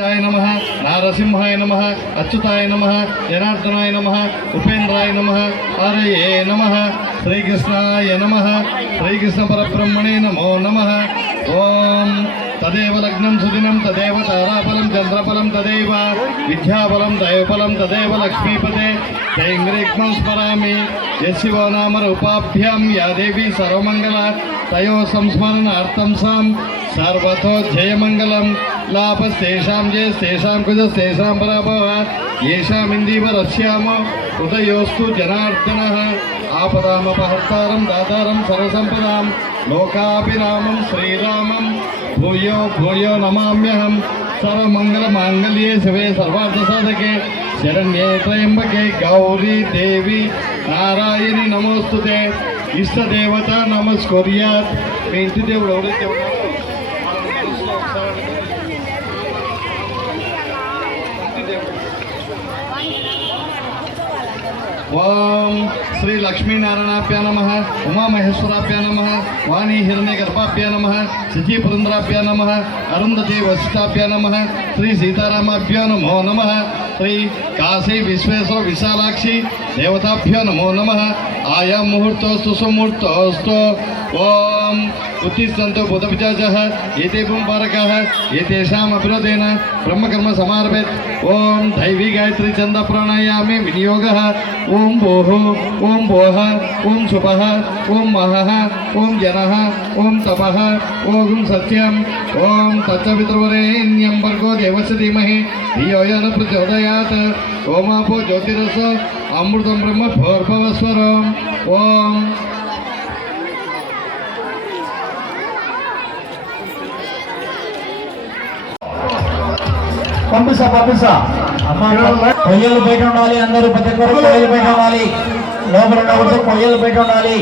ాయ నమ నారసింహాయ నమ అచ్యుతాయ నమ జనార్దనాయ నమ ఉపేంద్రాయ నమ హరయే నమ శ్రీకృష్ణాయ నమ శ్రీకృష్ణ పరబ్రహ్మణే నమో నమ. ఓం తదేవ లగ్నం సుదినం తదేవ తారాఫలం చంద్రఫలం తదేవ విద్యాఫలం దైవఫలం తదేవ లక్ష్మీపదే జైంగ్రీక్మం స్మరామి. యశివో నామ రూపాభ్యాం యా దేవి సర్వమంగళ. తయో సంస్మరణార్థం సాం. సర్వతో జయమంగళం లాభ శేషాం జయ శేషాం కృత శేషాం పరాభవ ఏషామిందీవరస్యామ హృదయోస్తు జనార్దన ఆపదామపహర్తారం దాతారం సర్వసంపదాం లోకాభిరామం శ్రీరామం భూయో భూయో నమామ్యహం సర్వమంగళమాంగళ్యే శివే సర్వార్థసాధకే శరణ్యే త్రయంబకే గౌరీ దేవి నారాయణి నమోస్తుతే ఇష్టదేవత నమస్కర్యాత్ మీ ఇంటి దేవుడు ఎవరైతే ఓం శ్రీ లక్ష్మీనారాయణాభ్య నమ ఉమామహేశ్వరాభ్య నమ వాణి హిరణ్య గర్భాభ్య నమ శచీ పురంద్రాభ్య నమ అరుంధతి వశిష్టాభ్య నమ శ్రీ సీతారామాభ్యో నమో నమ శ్రీ కాశీ విశ్వేశ్వర విశాలాక్షి దేవతాభ్యో నమో నమ ఆయా ముహూర్తోస్తు సుముహూర్తోస్తు ఓం उत्तिष्ठन्तु बुधविजाजः एते पुंपारकाः एतेषाम् अविरोधेन ब्रह्मकर्म समारभेत् ॐ दैवी गायत्री छन्दप्राणायामे विनियोगः। ॐ भोः ॐ भोः, ॐ सुपः ॐ महः, ॐ जनः, ॐ तपः ॐ सत्यम्। ॐ तत्सवितृवरेण्यं वर्गो देवस्य धीमहि धियो न प्रचोदयात्। ओमापो ज्योतिरस, अमृतं ब्रह्म भोर्भवस्वरम्। ओम పంపిస్తా పంపిస్తా. కొయ్యలు బయట ఉండాలి అందరూ ప్రతి ఒక్కరు కొయ్యలు బయట ఉండాలి. లోపల ఉండకూడదు కొయ్యలు బయట ఉండాలి.